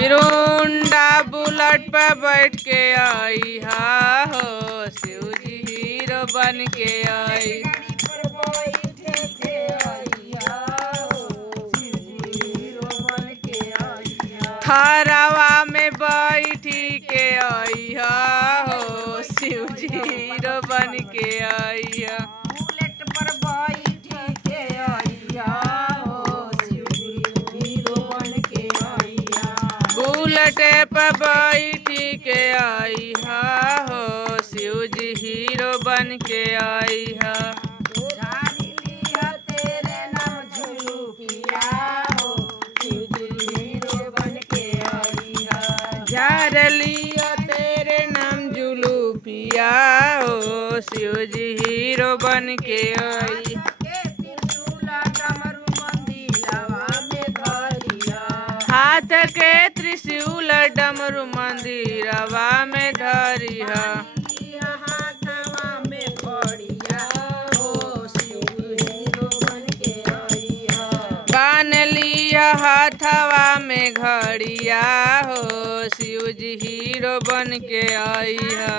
Hero Honda bullet पे बैठ के आई हा हो शिव जी हीरो बन के आई। थारावा में बैठी के आई हा हो शिव जी हीरो बन के आई हा। बुलेट पर बैठी के आई हा हो शिव जी हीरो बन के आई हा। बुलेट पर बैठी के आई हा हो शिव जी हीरो बन के आई हा। झाड़ी लिया तेरे नाम झूलू पिया हो शिव जी हीरो बन के आई हा। झाड़ लिया तेरे नाम जुलू पिया हो शिव जी हीरो बन के आई। हाथ के त्रिशूल डमरू मंदिरवा में धरिहा। बान लिया हाथवा में घड़िया हो शिव जी हीरो बन के आई हा।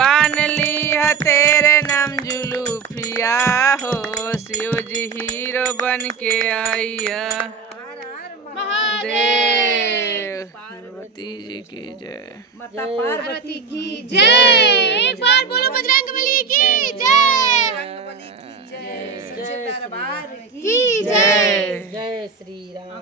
बान लिया तेरे नाम जुलूफिया हो शिव जी हीरो बन के आई हा। महादेव पार्वती जी की जय। माता पार्वती की जय। एक बार बोलो बजरंगबली की जय। दरबार की जय। जय श्री राम।